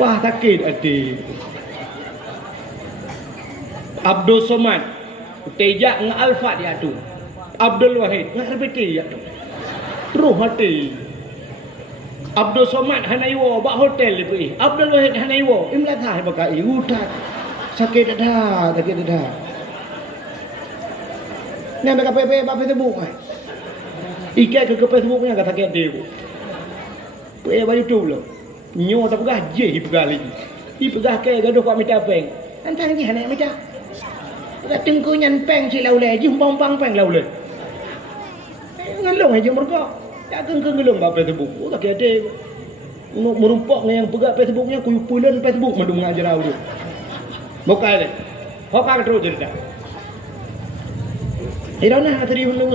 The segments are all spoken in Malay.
Wah sakit hati. Abdul Somad Tejak dengan Alfa dia tu. Abdul Wahid dengan RBT dia tu. Terus hati. Abdul Somad hanaiwo bak hotel dia pergi. Abdul Wahid hanaiwo imlatah bakai utat. Sakit dah, sakit dah. Ni mereka pepe bak Facebook ai. Ikat ke Facebook nya kata sakit dia. Pepe balik tu lo. Nyo tak pegah je pegah lagi. I pegah ke gaduh kat minta peng. Antang ni hanai minta. Pegah tengku nyan peng si lau le, jum bang peng lau le. Ngelong aja mereka. Tak kengkeng ngelong kat Facebook. Oh tak ada. Merumpak dengan yang pegah Facebooknya kuyu pulen Facebook mendung ngajar au tu. Bukan le. Hokar terus cerita. Irana tadi undang.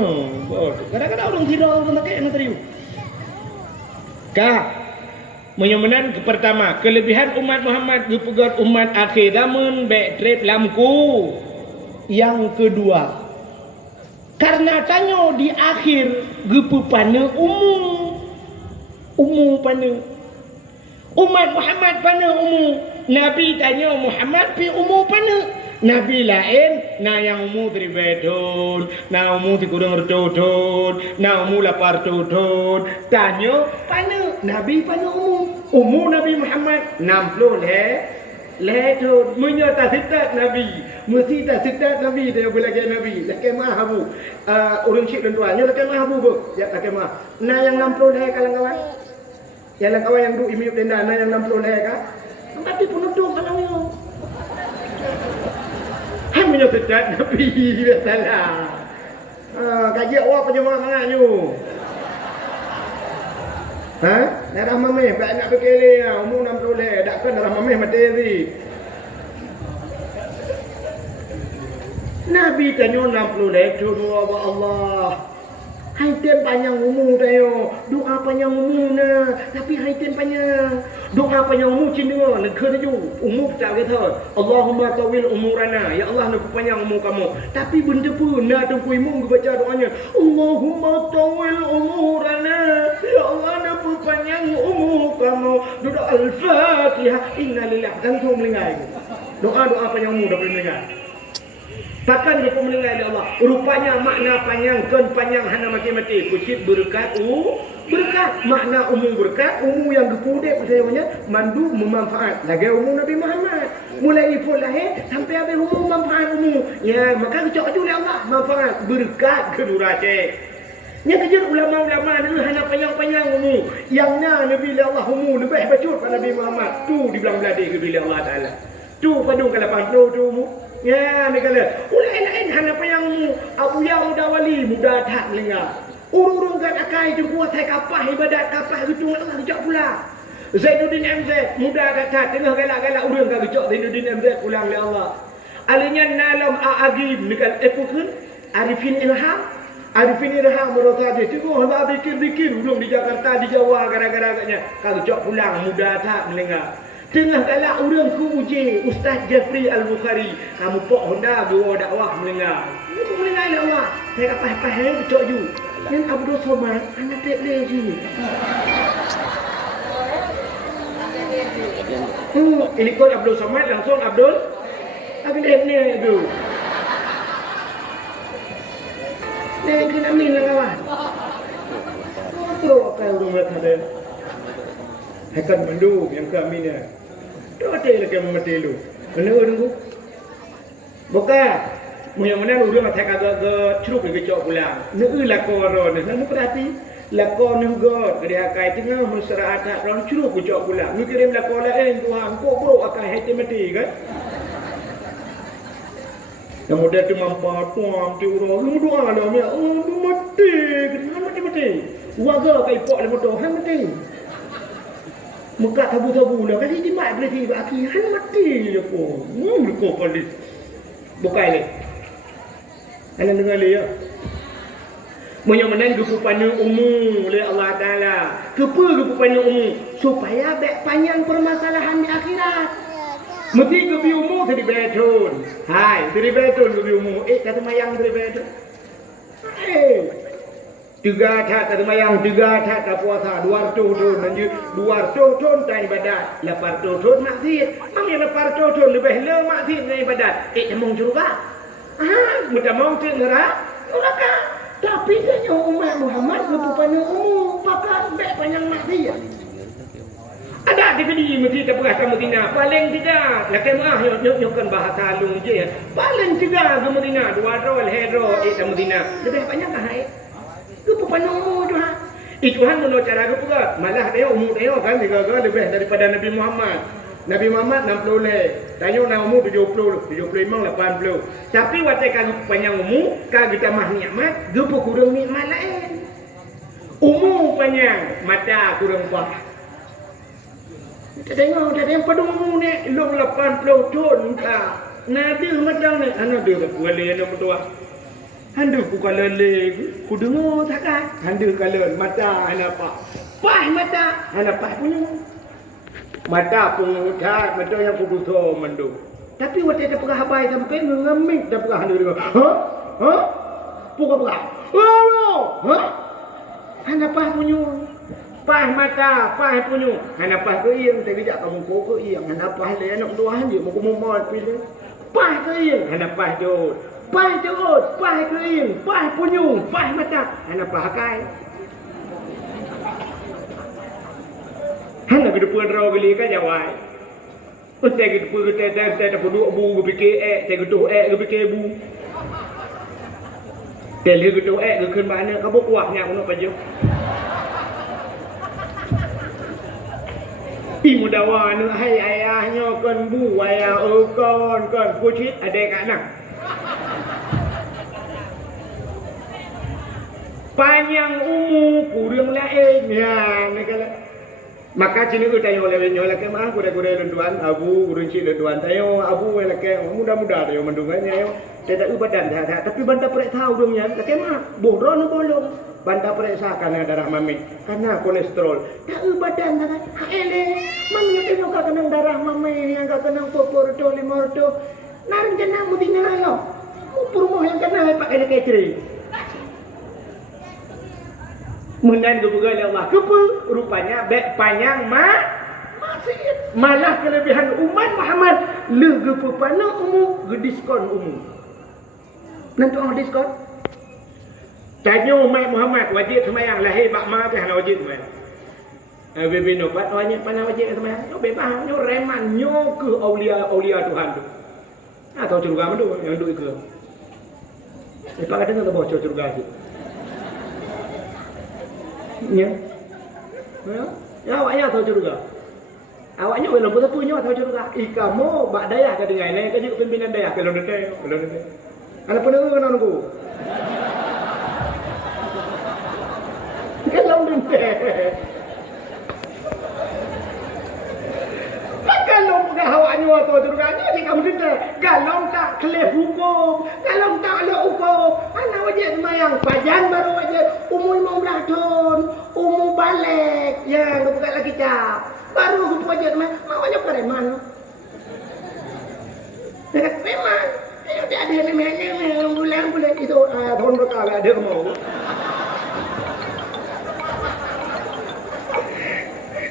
Kadang-kadang orang tidak orang tak kena tadi. Kak menyamanan ke pertama, kelebihan umat Muhammad dipegat umat akhir zaman baik trip lamku. Yang kedua, karena tanya di akhir gepu pana umum pana. Umat Muhammad pana umum. Nabi tanya Muhammad pi umum pana. Nabi lain na yang umum tribedon, na umum tikurang retodon, na umum lapar todon. Tanya pana Nabi pana umum Nabi Muhammad 60 tu menyata sitat Nabi mesti tak sitat Nabi dia boleh lagi Nabi lagi mah habu urang syik dan tuannya lagi mah habu ya lagi mah na yang 60 kawan-kawan yang kawan yang duk imiup denda na yang 60 kan tapi penutup kalangnya han menyata sitat Nabi salah kaji awak penjemaah sangatnya. Ha? Darah mameh tak nak berkele umur 60 tak kan darah mameh mati ni. Nabi tanya 60 tu Allah. Hai tem panjang umur tayo. Doa panjang umur na, tapi hai tem panjang. Doa panjang umur cina nak kena ju. Umur tak kata. Allahumma tawil umurana. Ya Allah nak panjang umur kamu. Tapi benda pun nak tempuh imam baca doanya. Allahumma tawil umurana. Ya Allah nak panjang umur kamu. Doa Al-Fatihah. Inna lillahi. Dan tu melingai. Doa panjang umur dah melingai. Takkan dia pun mendengar ya Allah. Rupanya makna panjang kan panjang hana mati-mati. Kucip berkat berkat makna umum berkat umum yang gepudek percayaannya mandu memanfaat. Lagi umum Nabi Muhammad. Mulai iful lahir sampai habis umum manfaat umum. Ya maka kecok oleh Allah manfaat berkat kedurace. Yang kerja ulama-ulama ni hana panjang-panjang umum. Yang na Nabi Allah umum lebih bacut pada Nabi Muhammad. Tu di belang beladi ke bila Allah Taala. Tu padu ke 80 tu umum. Ya, ni kata, lain-lain hana payang Abu Yang muda wali, muda tak melengah. Urung-urung kat akai jemput saya kapah ibadat kapah gitu Allah kejak pula. Zainuddin MZ muda kat tak tengah galak-galak urung kat kejak Zainuddin MZ pulang oleh Allah. Alinya nalam a'agib dekat epokun Arifin Ilham merasa dia tengok hendak bikin-bikin urung di Jakarta di Jawa gara-gara katnya kat kejak pulang muda tak melengah. Tengah galak orang ku uji Ustaz Jeffrey Al-Bukhari. Kamu pok Honda bawa dakwah mendengar. Ini pun mendengar oleh Allah. Saya kapah-kapah yang kecok ju. Yang Abdul Somad anak tak-tak je. Ini kod Abdul Somad langsung Abdul. Tapi ni tu. Ni kena amin lah kawan. Teruk akan rumah ada. Hakan mandu yang kami ni. Doa lagi mati lu. Mana orang bukan. Yang mana orang mati kagak ceruk lagi cok pulang. Neu lakoron, nak perhati. Lakon juga dia akai tengah masyarakat orang ceruk cok pulang. Ni kirim lakon lain Tuhan. Kok bro akan hati mati kan? Yang muda tu mampu tuam tu orang. Lu doa lah dia. Oh, tu mati. Kenapa mati? Warga kai pok le motor han mati. Muka tabu-tabu lah. Kali dimat berarti baki. Han mati je ko. Ko polis. Bukai le. Anak dengar le ya. Menang kepupanan umum oleh Allah Ta'ala. Kepa kepupanan umum. Supaya baik panjang permasalahan di akhirat. Mesti kepi umum tadi betul. Hai, tadi betul kepi umum. Kata mayang tadi betul. Tiga tak termayang, tiga tak puasa, 200 tahun lanjut, 200 tahun tak ibadat, 800 tahun maksiat. Mang yang 800 tahun lebih le maksiat dengan ibadat. Temong juga. Mudah mong tu neraka. Tapi dia umat Muhammad berpupana umum, pakat baik panjang maksiat. Ada di kedi mesti tak pernah kamu tina. Paling tidak, nak kemah nyokkan bahasa lung je. Paling tidak kamu tina 200 hero kamu tina. Lebih banyak kah Kepa panong tu Tuhan menurut cara ke pula. Malah dia umur dia kan lebih daripada Nabi Muhammad. Nabi Muhammad 60 leh. Tanya nak umur 70, 75, 80. Tapi waktu kalau panjang umur, kalau kita mah nikmat, dia kurang nikmat lain. Umur panjang, mata kurang parah. Kita tengok pada umur ni, lu 80 tahun tak. Nabi macam ni, anak dia boleh ada berdoa. Handa ku kalale, ku dengar takkan. Handa kala mata anak pak. Pai mata anak pak punya. Mata pun utat, mata yang ku butuh mandu. Tapi waktu dia pernah habai tak bukan ngamik tak pernah handa dengar. Ha? Pukul berapa? Ha? Anak pak punya. Pai mata, pai punya. Anak pak ke iang, tak kejap kamu ko ke iang. Anak pak le anak tuan dia mau kumumot pilih. Pai ke iang, anak pak jod. Pai terus, pai kering, pai punyung, pai mata. Anak pakai. Hana kita puan raw beli kan jawai. Usai kita puan kita tak perlu bu fikir saya kita ke fikir bu. Teli kita ke keun mana ka bok waknya kono paju. Ibu dawan hai ayahnya kon bu ayah kon pucit adek anak. Panjang umur kurang lain ya negala maka sini ku tayo le nyola ke mah kuda-kuda lenduan abu kurunci lenduan tayo abu le ke muda-muda tayo mendungannya yo tidak badan dah tapi banta prek tahu dong ya le ke mah boron bolong banta prek sa kana darah mami kana kolesterol tak badan dah ele mami tengok ka kana darah mami yang ka kana popor to limorto narang jana mudina lo upur mo yang kana pak ele kecri Mendan kebukaan Allah kepa rupanya baik panjang maksiat malah kelebihan umat Muhammad le gepepana umum gediskon umum nanti orang diskon tanya umat Muhammad wajib sembahyang lahir bakma ke hana wajib sembahyang bebe nobat wajib pana wajib sembahyang no bebas nyo reman nyo ke aulia Tuhan tu atau curga mandu yang duk ke lepas kata nak bawa curga tu Ya. Ya awaknya tahu juga. Awaknya belum punya tahu juga. Ikamu bak daya ke dengan lain ke juga pimpinan daya ke belum dete. Ana pun ngono nunggu. Kalau dete. Kalau enggak awaknya tahu juga ni kamu dete. Kalau tak kelih hukum, kalau tak ada hukum, ana wajib sembahyang pajang baru wajib umur 15 tahun. Umur balik ya bukan lagi cap baru aku wajib mau wajib preman dekat preman dia ada elemen bulan itu tahun berkala ada mau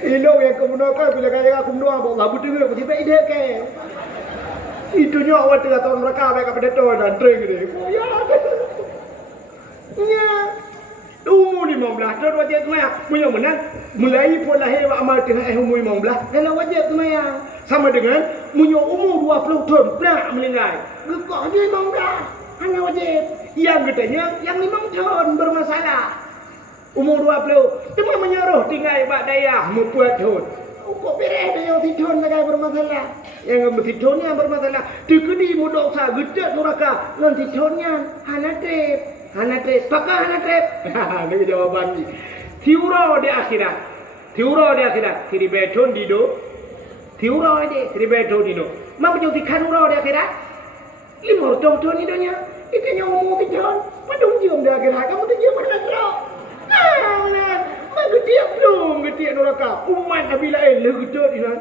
ilo yang kemunakan bila kaya aku mendoa Allah butuh aku tiba ide ke itu nyawa tiga tahun berkala kepada tahun dan tring dia ya umur 15 tahun wajib sembahyang. Punya menang mulai pun lahir amal dengan umur 15 kena wajib sembahyang. Sama dengan punya umur 20 tahun nak meninggal. Gekok dia 15 hanya wajib. Yang katanya yang 5 tahun bermasalah. Umur 20 cuma menyuruh tinggal ibad daya membuat tahun. Kok beres dia yang tidun lagi bermasalah. Yang tidunnya bermasalah. Dikedi mudosa gedet neraka. Nanti tidunnya hana trip. Hana trip, pakah hana trip. Ini jawaban ni. Tiura di akhirat. Kiri beton di do. Tiura di kiri beton di do. Mak punya tikan ura di akhirat. 500 tahun ni dunia. Itu yang umur tikan. Padung jium di akhirat. Kamu tu jium mana teruk? Mak getiak belum getiak neraka. Umat Nabi lain le getiak di sana.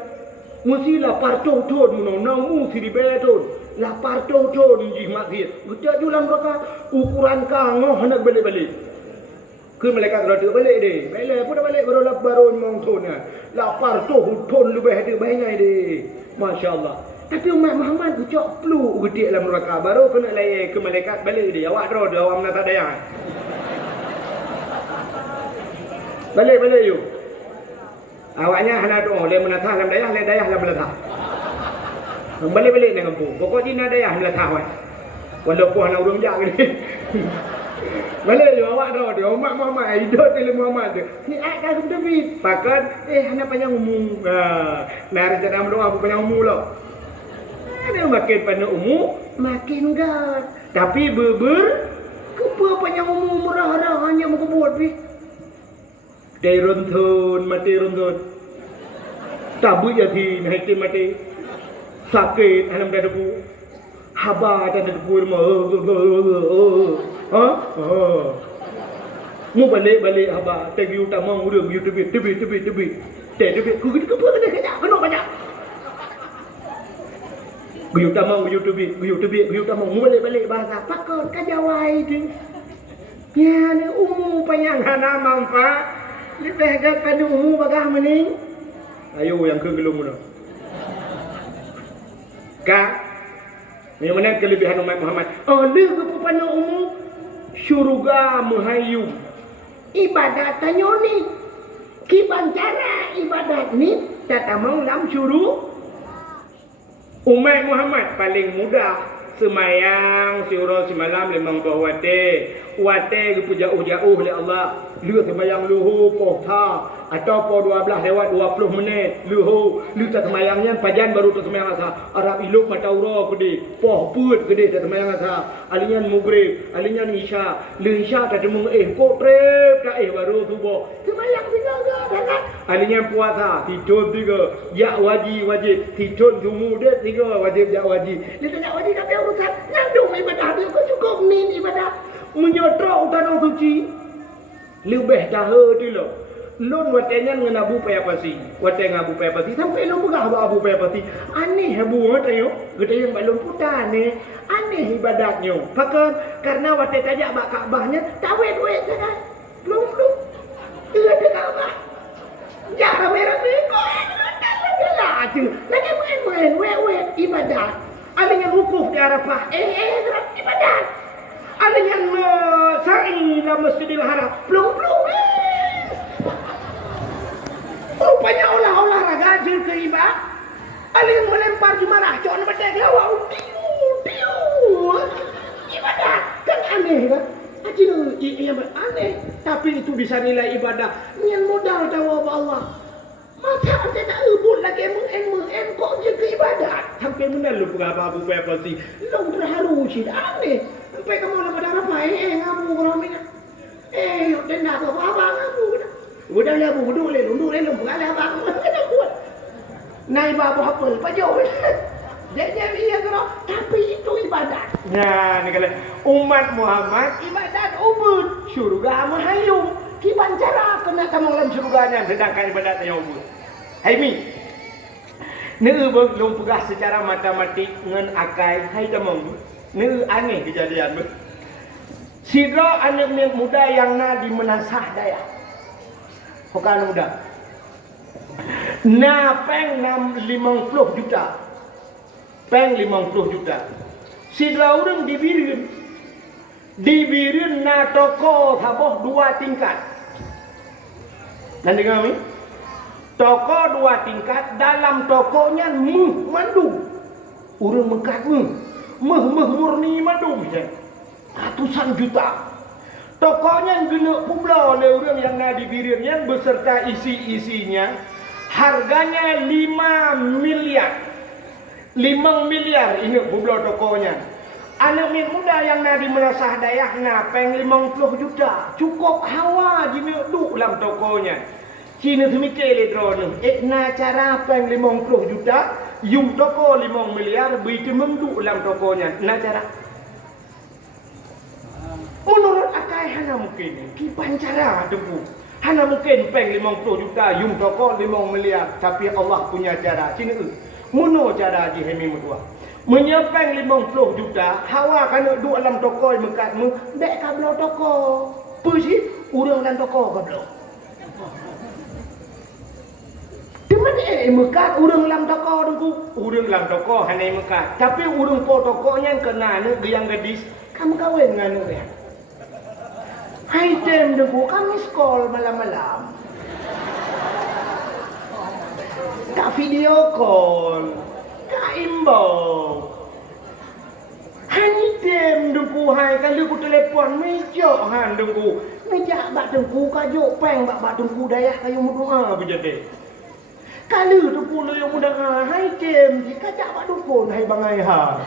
Mesti 800 tahun menang kiri beton. 800 tahun jih maksiat. Getiak julang neraka. Ukuran kangoh hendak balik-balik. คือmalaikat rada balik dia. Balik pun dah balik baru mongtona. Lapar tu hutun lebih ada banyak dia. Masya-Allah. Tapi umat Muhammad ucap peluk gedik dalam neraka baru kena layan ke malaikat balik dia. Awak rada awak menata daya. Balik you. Awaknya hendak doa le menatah dalam dayah le dayah dalam melatah. Balik dengan kampung. Pokok Cina dayah melatah wan. Walaupun anak urang jak ni. Balik you awak doa umat Muhammad hidup dalam Muhammad tu. Ni ayat kan David. Pakat hendak panjang umum. Nah rencana doa apa panjang umum lah. Ada makin panjang umum makin gat. Tapi kepa panjang umum murah-murah hanya muka buat pi. Day runtun, mati runtun. Tabu jadi naik mati. Sakit dalam dadaku. Haba dalam dadaku rumah. Mu balik haba. Tegi utama urang YouTube. Tebit. Ku gitu kepa kena kejap. Kena banyak. Guyup utama mu balik bahasa. Pakon kajawai tu. Ya ni umum panjang hana manfaat. Lebih kat pada umum bagah mening. Ayo yang kegelung mana? Kak, yang mana kelebihan umat Muhammad? Oleh kepada umum syurga muhayyum. Ibadat tanya ni. Kiban cara ibadat ni tatamang dalam syurga. Umat Muhammad paling mudah semayang surah semalam 50 wate ke jauh oleh Allah. Lu semayang luhu poh tha atau poh 12 lewat 20 minit luhu lu tak semayangnya pajan baru tu semayang asa Arab iluk mata ura gede poh put gede tak semayang asa alinya maghrib alinya isya lu isya tak demung ko trep dah baru subuh semayang tinggal dah alinya puasa tidur tiga ya wajib tidur sumu dia tiga wajib ya wajib dia tak wajib tapi urusan ngandung ibadah dia kau cukup min ibadah menyotrok tanah suci lebih dah tu lo lon watenya dengan abu payapasi wateng abu payapasi sampai lo pegah abu payapasi aneh abu matayo gede yang balon putar ni aneh ibadatnya pakan karena wate tajak bak Kaabahnya tawet wet kan belum dia ada Kaabah jarang merah kau lah tu lagi main wet ibadat alingnya wukuf di Arafah ibadat alingnya sa'i dalam Masjidil Haram belum rupanya olahraga hasil ke ibadah aling melempar jumarah cok nak baca dia awak ibadah kan aneh kan iya aneh tapi itu bisa nilai ibadah yang modal jawab Allah maka anda tak ubun lagi meng kok je ke ibadat sampai mana lu apa sih lu terharu sih aneh sampai kamu nak pada apa ngamu koromina yuk tenda apa ngamu udah lah duduk le pengalah abang kena kuat naik babu apa pajau dia iya kena tapi itu ibadat nah ni kala umat Muhammad ibadat ubud syurga muhayyum kiban cara kena kamu dalam syurganya sedangkan ibadatnya ubud hai mi ne belum pegah secara matematik ngan akai hai tamong ne aneh kejadian sidra anak muda yang na di menasah daya bukan muda. Peng 50 juta. Peng 50 juta. Sidra orang dibirin na toko haboh 2 tingkat. Nanti kami toko 2 tingkat dalam tokonya mandu. Orang mengkat murni mandu ratusan juta. Tokonya gena pula oleh orang yang nadi birirnya beserta isi-isinya harganya 5 miliar ini pula tokonya anak muda yang nadi merasah dayahnya peng 50 juta cukup hawa jina duk dalam tokonya Cina semikir le drone na cara peng 50 juta yung toko 5 miliar begitu menduk dalam tokonya na cara menurut akai hana mungkin kipan cara debu hana mungkin peng 50 juta yung toko 5 miliar tapi Allah punya cara sini mono cara ji hemi mutua menyepeng 50 juta hawa kana duk dalam toko mekatmu dek kablo toko pusi urang dan toko ke belum? Cuman mekat urang lam toko dengku. Urang lam toko hanai mekat. Tapi urang po tokonya kena ne yang gadis. Kamu kawin dengan dia. Hai tem dengku kami call malam-malam. Kak video call. Kak imbau. Hai tem dengku hai kalau ku telefon meja han dengku. Meja bak dengku kajuk peng bak dengku dayah kayu mudoa berjadi. Kalau dengku lo yang mudah hai tem jika jak bak dukun hai bangai ha.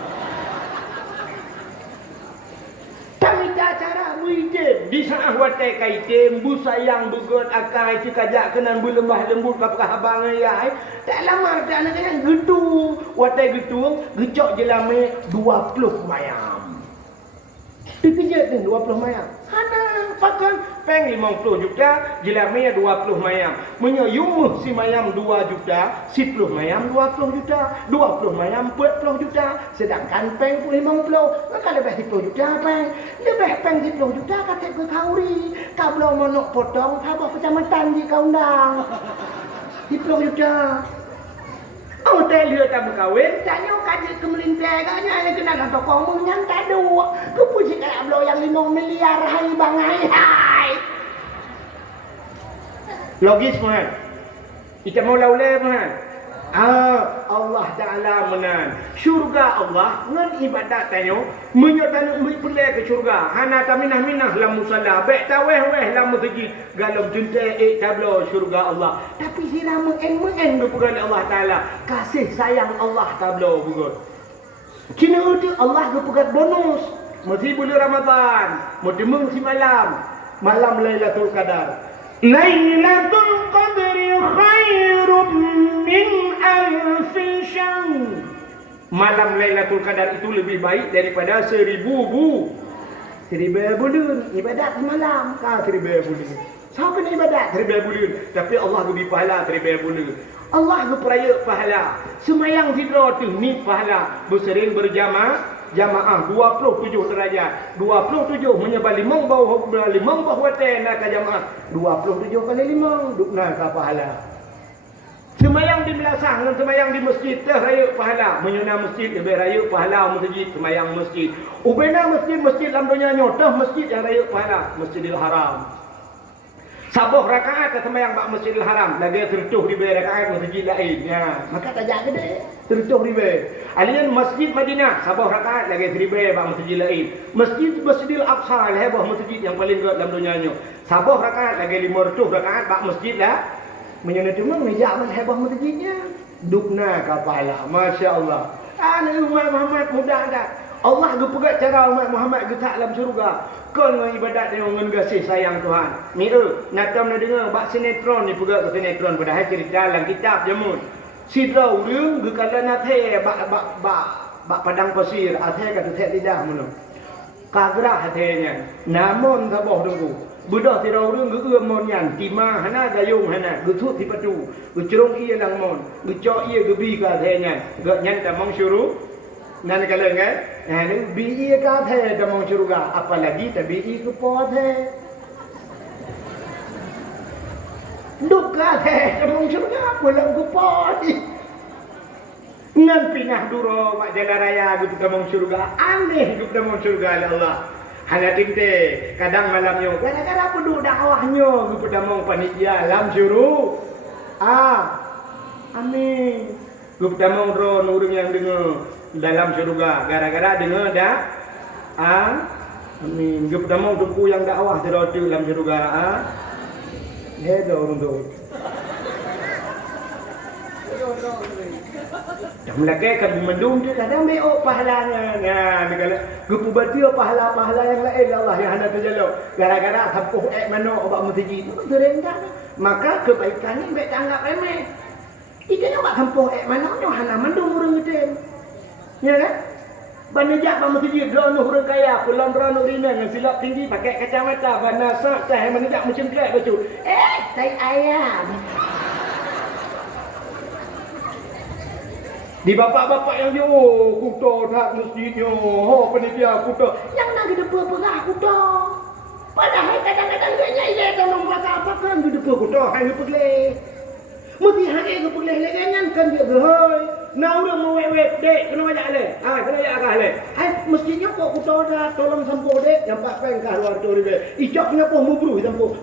Kami tak cara muidem di saat watai kaitem bu sayang bugot akai cikajak kenan bu lembah lembut kapkah abang ayai tak lamar tak nak kena gedung watai gedung gecok jelame 20 mayam dipijat ni 20 mayam hana pakan peng 50 juta jelame 20 mayam menyayumuh si mayam 2 juta 10 mayam 20 juta 20 mayam 40 juta sedangkan peng pun 50 maka lebih 10 juta peng lebih peng 10 juta kata ke kauri kau belum monok potong kau kecamatan di kau undang 10 juta. Oh, tak lihat tak berkahwin, tanya kaji kemelintai katanya kena nak tokong menyan tak dua. Ku puji kayak blow yang 5 miliar hai bangai hai. Logis man. Kita mau laulai man. Allah Ta'ala menan. Syurga Allah ngan ibadat tanyo menyotan pelai ke syurga. Hana ta minah-minah lam musalla. Baik ta weh-weh lam masjid. Galam jentai tablo syurga Allah. Tapi sira meng-en berpegang Allah Ta'ala. Kasih sayang Allah tablo bukan. Kini itu Allah berpegang bonus. Masih bulan Ramadan. Mudemeng si malam. Malam Lailatul Qadar. Lailatul Qadri khairum min alfi syahr. Malam Lailatul Qadar itu lebih baik daripada 1000 bulan ibadat malam. Ka 1000 bulan. Sao kena ibadat 1000 bulan, tapi Allah lebih pahala 1000 bulan. Allah berperaya pahala. Semayang tidur tu ni pahala. Bersering berjamaah 27 derajat 27 menyebar 5 bawah hotel nak ke jamaah 27 kali 5 duk nak ke pahala. Semayang di belasang dan semayang di masjid raya pahala. Menyuna masjid lebih raya pahala masjid semayang masjid. Ubena masjid dalam dunia nyotah masjid yang raya pahala Masjidil Haram. Sabuh rakaat ke semayang bak Masjidil Haram lagi tertuh ribu rakaat masjid lain ya. Maka tajak gede tertuh ribu. Alian Masjid Madinah sabuh rakaat lagi 1000 bak masjid lain. Masjidil Aqsa lebah masjid yang paling kuat dalam dunia nyo. Sabuh rakaat lagi 500 rakaat bak masjid lah. Menyana cuma meja man hebah masjidnya. Dukna kapala. Masya-Allah. Nabi Muhammad mudah dah. Allah gepegat cara umat Muhammad getak dalam syurga. Kau dengan ibadat dia dengan kasih sayang Tuhan. Natam nak dengar bak sinetron ni pegat ke sinetron padahal cerita dalam kitab jamun. Sidra urang gekala nathe bak padang pasir athe kata teh lidah mun. Kagrah hathenya. Namun saboh dengku. Budak sidra urang geum mon yan timah hana gayung hana gutut di padu. Gucerong ia lang mon. Gucok ia gebi ka athenya. Gak nyan tamong syuru. Nan kala ngai. Ni bi ka the tamong syurga apalagi tabi ke po the. Duka teh tamong syurga pulang ke po di. Ngan pinah duro mak jalan raya gitu tamong syurga. Aneh gitu tamong syurga Allah. Hanya timte kadang malamnya gara-gara pedu dakwahnya gitu tamong panitia lam syuru. Amin. Gitu tamong ron urang yang dengar dalam syurga gara-gara dengar dah amin gep damau duku yang dakwah teroti dalam syurga hello untuk jam lagi kan mendung dia kadang beok pahalanya negala gep ubati pahala-pahala yang lain Allah yang hendak terjaluk gara-gara tempuh mano obat masjid itu terendam maka kebaikan ni baik anggap remeh ikanya obat tempuh mano nyo hana mendung urang gede. Ya kan? Banejak bang masjid drone orang kaya pulang drone rina dengan silap tinggi pakai kacamata banasa teh menejak macam kelak baju. Tai ayam. Di bapak-bapak yang yo kuto tak masjidnya. Penitia kuto. Yang nak gede perah kuto. Padahal kadang-kadang dia nyai tolong belakang apa kan di depan kuda hai perleh. Mesti hai ke perleh lengan kan dia gehoi. Nah udah mau wewet dek kena ajak le. Kena ajak agak le. Mestinya kok kuda dah tolong sampo dek yang pak peng ka luar tu dia. Ijak kenapa mu bru sampo.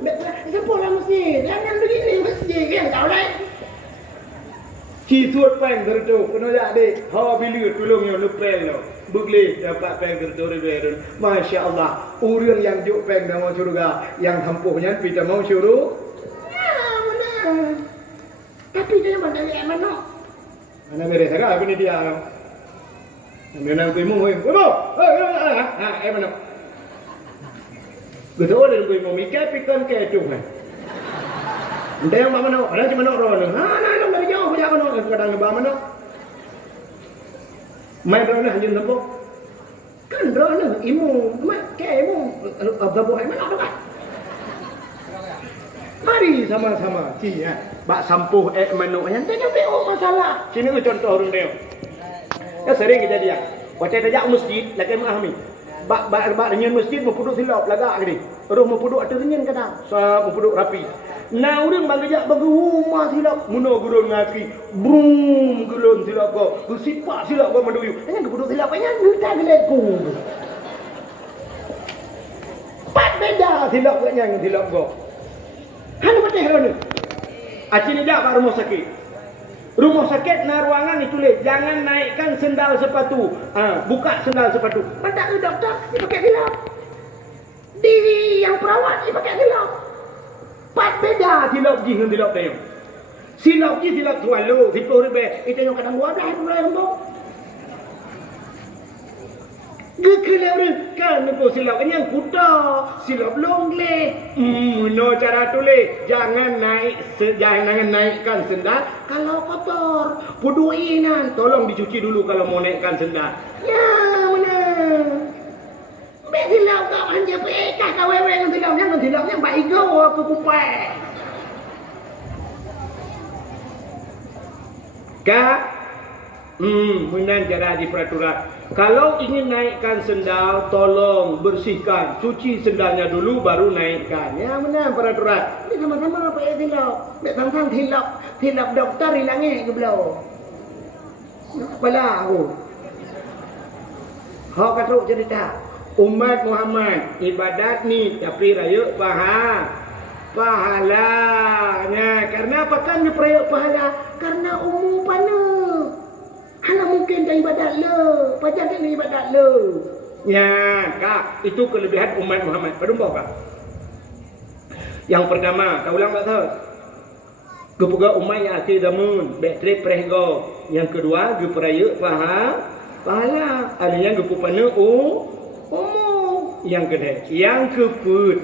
Sampo lah mesti. Jangan begini mesti kan kau le. Ci tuat peng tertu kena ajak dek. Ha bila tolong yang lepel lo. Begli dapat peng tertu dia. Masya-Allah. Orang yang juk peng dalam surga yang hampuhnya kita mau suruh. Ya benar. Tapi dia mana yang mana? Mana mere sagak apa ni dia? Mana nak kuimu hoi? Kuimu. Mana? Betul ada kuimu mikir pikir ke tu kan. Entah yang mana? Ada cuma nak roh. Nak dari jauh punya mana? Kadang ke mana? Mai roh nak jun tempo. Kan roh nak imu, mai ke imu. Apa buat mana tu kan? Mari sama-sama ya. Bak sampuh manu yang tak ada masalah. Sini contoh orang dia. Ya sering kejadian. Waktu tajak masjid lagi mengambil. Bak dengan masjid mempuduk silap lagak gini. Terus mempuduk ada dengan kadang. Sa mempuduk rapi. Nah orang bang kejak bagi rumah silap. Muno gurun ngaki. Brum gurun silap kau. Bersipak silap kau menduyu. Yang kepuduk silap yang tak geleku. Pat beda silap kau yang silap kau. Hanya macam hero ni. Acik ni dah kat rumah sakit. Rumah sakit na ruangan ni tulis jangan naikkan sendal sepatu. Buka sendal sepatu. Pada ke doktor dia pakai gelap. Diri yang perawat dia pakai gelap. Pat beda silap ji dengan silap dia. Silap ji silap tualu, 10 ribu. Itu yang kadang 12 mulai lembut. Gekelap kan aku silap yang kuda, silap longleh. No cara tulis, jangan naikkan sendal kalau kotor. Puduinan, tolong dicuci dulu kalau mau naikkan sendal. Ya mana? Bek silap kau hanya pekah kau wewe dengan silapnya baik kau aku kupai. Kak, menan cara di peraturan. Kalau ingin naikkan sendal, tolong bersihkan, cuci sendalnya dulu baru naikkan. Ya benar peraturan. Ini sama-sama apa ya tilap? Mek tang-tang tilap doktor hilangnya ke belau. Kepala aku. Hak kata cerita. Umat Muhammad ibadat ni tapi raya pahalanya. Karena apa kan dia peraya pahala? Karena umum pana. Hanya mungkin dah ibadat le. Pajak ni ibadat le. Ya, kak, itu kelebihan umat Muhammad. Padumpa kak. Yang pertama, kau ulang tak tahu. Kepuga umat yang akhir zaman, baterai perego. Yang kedua, geperaya pahala. Adanya gepupana umum. Yang kedua, yang keput.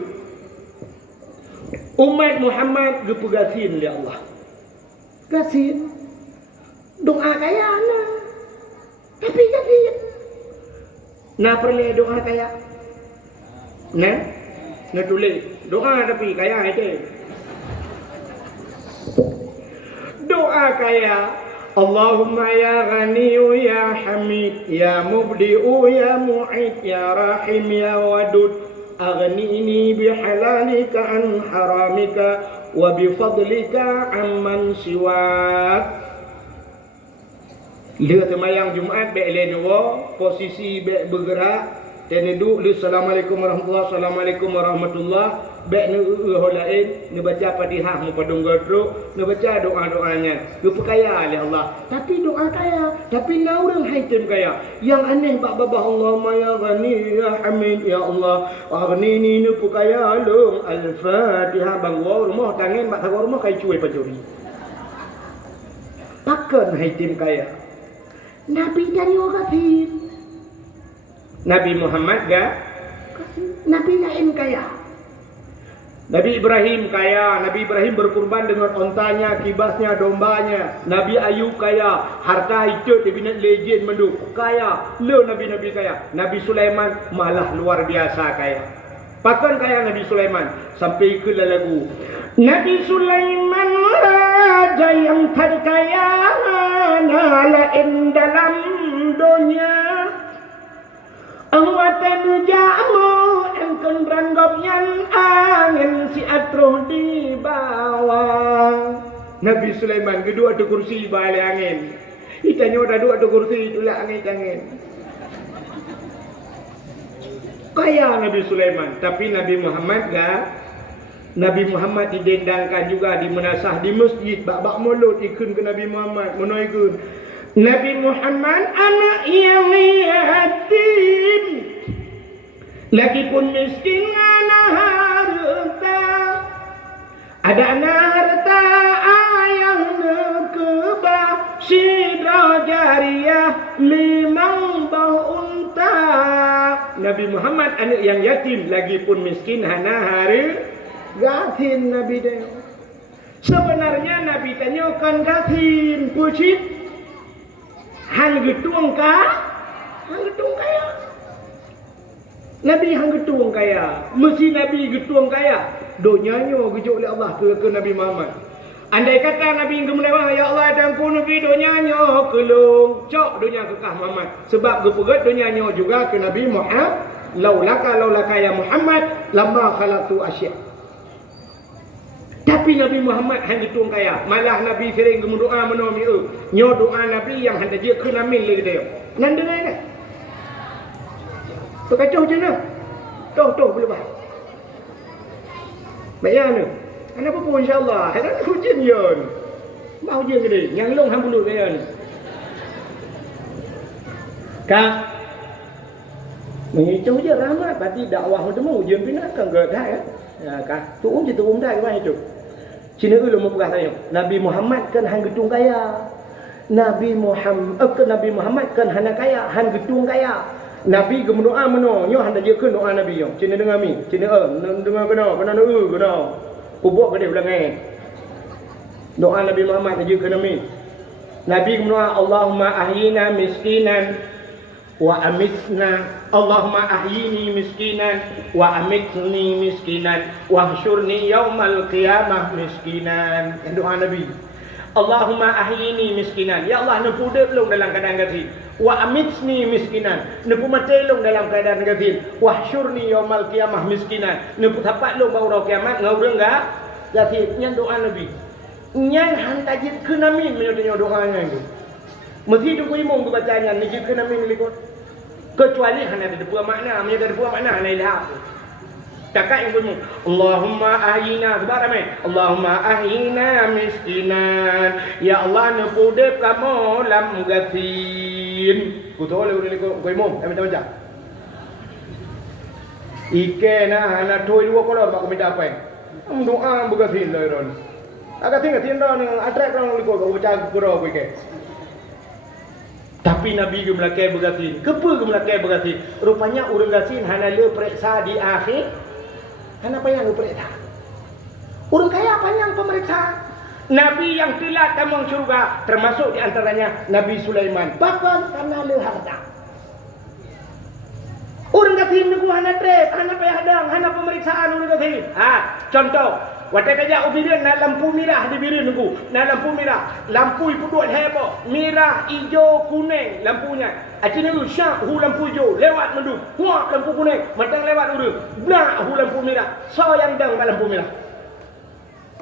Umat Muhammad gepegasin oleh Allah. Gasin. Doa kaya lah. Tapi gasin. Nah perlu doa kaya. Nah tulis. Doa tapi kaya itu. Doa kaya. Allahumma ya Ghaniyu ya Hamid ya Mubdi'u ya Mu'id ya Rahim ya Wadud aghnini bihalalika an haramika wa bifadlika amman siwak. Dia temayang Jumaat baik dua posisi baik bergerak dan duduk li assalamualaikum warahmatullahi assalamualaikum warahmatullahi baik ni lain ni baca Fatihah mu padung godro ni baca doa-doanya lupa kaya oleh Allah tapi doa kaya tapi na orang haitim kaya yang aneh bab babah Allahumma ya Ghani ya Hamid ya Allah aghnini ni lupa kaya long al-Fatihah bang rumah tangan mak rumah kai cuai pacuri pakan haitim kaya Nabi dari orang kafir. Nabi Muhammad ga? Nabi lain kaya. Nabi Ibrahim kaya. Nabi Ibrahim berkurban dengan ontanya, kibasnya, dombanya. Nabi Ayub kaya. Harta itu di binat legend mendu. Kaya. Lo Nabi-Nabi kaya. Nabi Sulaiman malah luar biasa kaya. Pakan kaya Nabi Sulaiman. Sampai ke lagu. Nabi Sulaiman raja yang terkaya lain dalam dunia. Awatan jamu yang turunkan ranggapnya angin si atroh di bawah. Nabi Sulaiman kedua ada kursi balik angin. Itanya udah dua ada kursi itulah angin. Kaya Nabi Sulaiman, tapi Nabi Muhammad enggak. Nabi Muhammad didendangkan juga di menasah di masjid bak mulut ikun ke Nabi Muhammad mana ikun. Nabi Muhammad anak yang yatim lagi pun miskin anak harta ada anak harta ayah nekebah sidra jariyah limang bau unta. Nabi Muhammad anak yang yatim lagi pun miskin anak harta gatin Nabi dia. Sebenarnya Nabi tanyakan gatin pucit hang getung ka? Hang getung kaya. Nabi hang getung kaya. Mesti Nabi getung kaya. Donyanya gejuk oleh Allah ke Nabi Muhammad. Andai kata Nabi gemelewa ya Allah dan ku Nabi donyanya kelung. Cok donya kekah Muhammad. Sebab gepegat donyanya juga ke Nabi Muhammad. Laulaka ya Muhammad lama khalaqtu asya'. Tapi Nabi Muhammad hanya tuang kaya. Malah Nabi sering berdoa menolong dia. Nyo doa Nabi yang hendak dia kena min lagi dia. Nan dengar kan? Terkacau je nak. Toh boleh bah. Baiklah ni. Kenapa pun insya-Allah. Haran hujan yon. Mau je gede. Yang long hang bulut kaya ni. Kak. Mengicau je rahmat. Berarti dakwah temu ujian pinakan ke dah ya. Ya kak. Turun je turun dah ke mana itu. Cina ulu memperah saya. Nabi Muhammad kan hang getung kaya. Nabi Muhammad kan hana kaya, hang getung kaya. Nabi gemendoa meno, nyo handa je keun doa Nabi yo. Cina dengar mi. Cina dengar kena, kena kena. Kubuk gede ulang doa Nabi Muhammad je keun mi. Nabi gemendoa Allahumma ahyina miskinan wa amitna. Allahumma ahyini miskinan wa amitni miskinan wa hsyurni yaumal qiyamah miskinan. Doa Nabi. Allahumma ahyini miskinan. Ya Allah nepu delong dalam keadaan gatin. Wa amitni miskinan. Nepu matelong dalam keadaan gatin. Wa hsyurni yaumal qiyamah miskinan. Nepu tapak long bau kiamat ngau enggak gatin. Yang doa Nabi. Yang hantajit kenamin menyodanya doanya itu. Mesti tu imam ku bacanya ni jit kenamin likut. Kecuali hanya ada dua makna, ada dua makna lain dah. Cakap yang bunyi Allahumma ahyina sebarang Allahumma ahyina miskinan. Ya Allah nepudep kamu lam gatin. Ku tahu le ko imam, macam-macam. Ike na toy dua kolor bak minta apa? Doa begatin lah ron. Agak tinggal dah ni atrak orang liko ko baca guru ko ke. Tapi Nabi gemelakai bergatin. Kepa gemelakai bergatin? Rupanya orang gatin hana le periksa di akhir. Hana payang le periksa. Orang kaya payang pemeriksa. Nabi yang telah tamang syurga termasuk di antaranya Nabi Sulaiman. Bahkan karena le harta. Orang gatin nunggu hana trip, hana payah hadang, hana pemeriksaan orang gatin. Contoh waktu kerja ubirin na lampu merah di birin nunggu. Na lampu merah. Lampu ibu dua hebo. Merah, hijau, kuning lampunya. Acina lu syak hu lampu hijau. Lewat mendu. Huak lampu kuning. Matang lewat uru. Blak hu lampu merah. So yang dang lampu merah.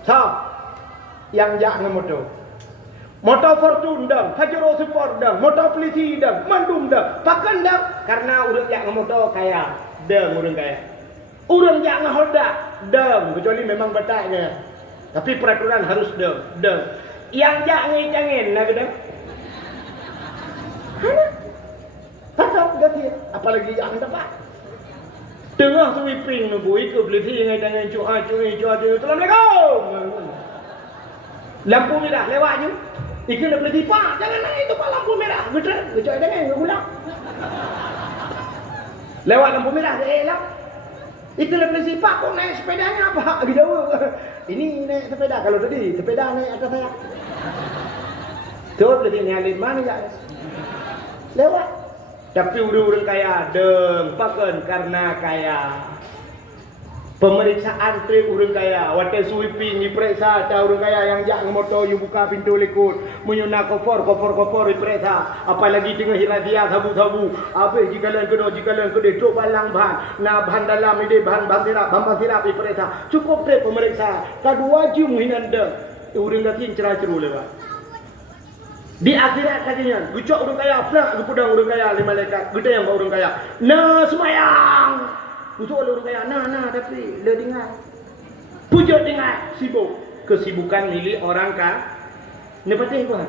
So. Yang jak dengan motor. Motor Fortune dang. Pajero Sport dang. Motor Polisi dang. Mandum dang. Pakan dang. Karena urang jak dengan motor kaya. Dang urang kaya. Urang jangan Honda, deng, kecuali memang bataknya. Tapi peraturan harus deng. Yang jangan nak deng. Hana? Pasal ganti, apalagi jangan dapat. Tengah sweeping nunggu ikut beli dengan jangan cuci. Assalamualaikum. Lampu merah lewat je. Ikut nak beli pak, jangan naik tu pak lampu merah. Betul, kecuali dengan ulang. Lewat lampu merah elok. Itu nak beli pak kok naik sepedanya apa? Lagi jauh. Ini naik sepeda kalau tadi sepeda naik atas saya. Tu beli ni alin mana ya? Lewat. Tapi orang kaya deng pakan karena kaya. Pemeriksaan trip orang kaya, watai sweeping diperiksa, ada orang kaya yang jak motor you buka pintu likut, menyuna kofor diperiksa, apalagi tengah hiradia sabu-sabu, habis jikalan kedua duk balang bahan, nah bahan dalam ini bahan sirap diperiksa, cukup trip pemeriksa, tak wajib muhinan dah, orang kaya cerah-ceru lewat. Di akhirat katanya, gucok orang kaya, pelak gupudang orang kaya, lima malaikat, gede yang orang kaya, nah semayang. Untuk orang kaya, nah tapi dia dengar. Puja dengar, sibuk. Kesibukan milik orang kaya. Ini penting tuan.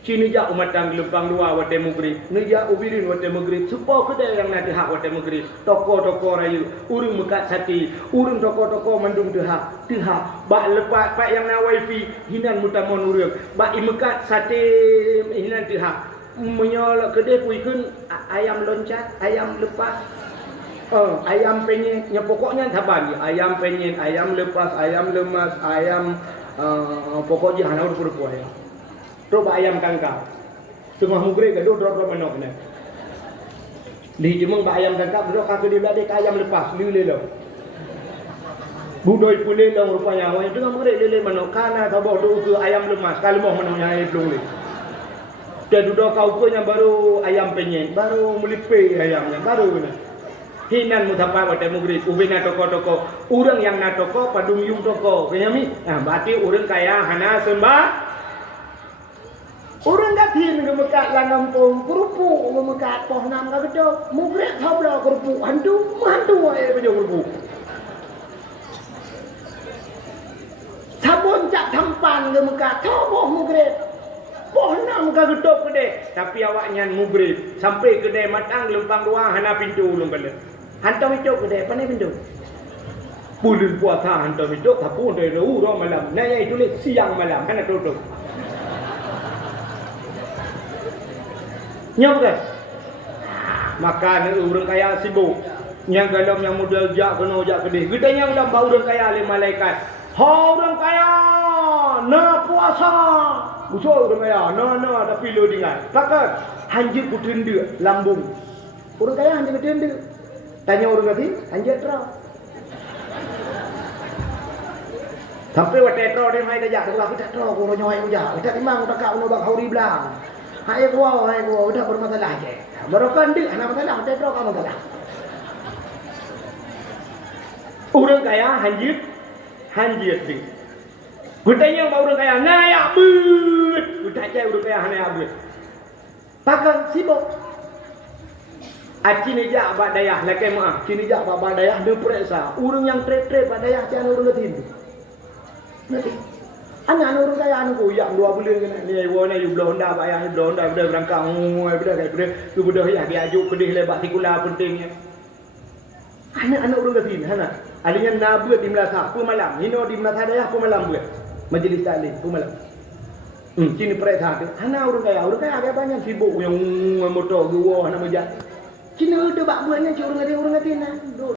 Cini jak umat tang lempang dua watai maghrib. Nija ubirin watai maghrib. Supaya kedai yang nanti hak watai maghrib. Toko-toko rayu. Urung mekat sati. Urung toko-toko mandung tehak. Bak lepas, bak yang na wifi. Hinan mutamon urung. Bak imekat sati. Hinan tehak. Menyolok kedai puikun. Ayam loncat, ayam lepas. Ayam penyet, yang pokoknya sabar je. Ayam penyet, ayam lepas, ayam lemas, ayam pokoknya hana rupa-rupa ayam. Coba ayam kangkang. Tengah mugrik gaduh drop menok ni. Di cuma ayam kangkang duduk kaki di belakang ayam lepas, lele. Budoi pulih dong rupanya. Wah tengah mugrik lele menok kana taboh do ke ayam lemas, kalau mau menoknya ayam pelung. Dan duduk kau ke yang baru ayam penyet, baru melipe ayamnya, baru ni. Hinan mutapa watai mugrid ubina toko-toko urang yang na toko padung yung toko kenyami berarti urang kaya hana sembah urang gatin gemekat langampung kerupu gemekat poh nam ka gedok mugrid thabla kerupu hantu wae bejo kerupu sabun cak tampan gemekat thoboh mugrid poh nam ka gedok gede tapi awaknya mugrid sampai kedai matang lempang dua hana pintu ulung balik. Hantar hidup ke dia, pandai pintu. Bulan puasa hantar hidup, tapun dia urang malam. Naya itu tulis siang malam, kan tutup. Nyam kan? Maka ni orang kaya sibuk. Yang galam yang modal jak kena jak ke dia. Kita yang dalam bau orang kaya oleh malaikat. Ha orang kaya, na puasa. Busuk orang kaya, na tapi lo dengar. Takkan hanya putenda lambung. Orang kaya hanya putenda. Tanya orang kata, anjir terang. Sampai waktu terang dia main dajak, aku tak terang, aku nyoi ujak. Kita timbang, kita kau nak hauri belang. Hai gua, udah bermasalah je. Merupakan dia, anak masalah, waktu terang kamu masalah. Orang kaya hanjir dia. Gue tanya orang kaya, nayak bet. Gue tanya orang kaya, nayak bet. Pakai sibuk. Cini jak bak dayah lakai maaf. Cini jak bak dayah dia periksa. Urang yang trep-trep bak dayah cian urang ketin. Nanti anak orang kaya anak koyak 2 bulan kena. Ni wona you blow Honda bak ayah blow Honda benda berangkat benda kayak benda. Tu benda ya dia ajuk pedih lebat tikula pentingnya. Anak-anak orang ketin anak. Alinya nabuat di Melaka pu malam. Hino di Melaka dayah pu malam buat. Majlis taklim pu malam. Cini periksa tu. Anak orang kaya ada banyak sibuk yang motor gua anak mejat. Cina ada bak buatnya orang ngatin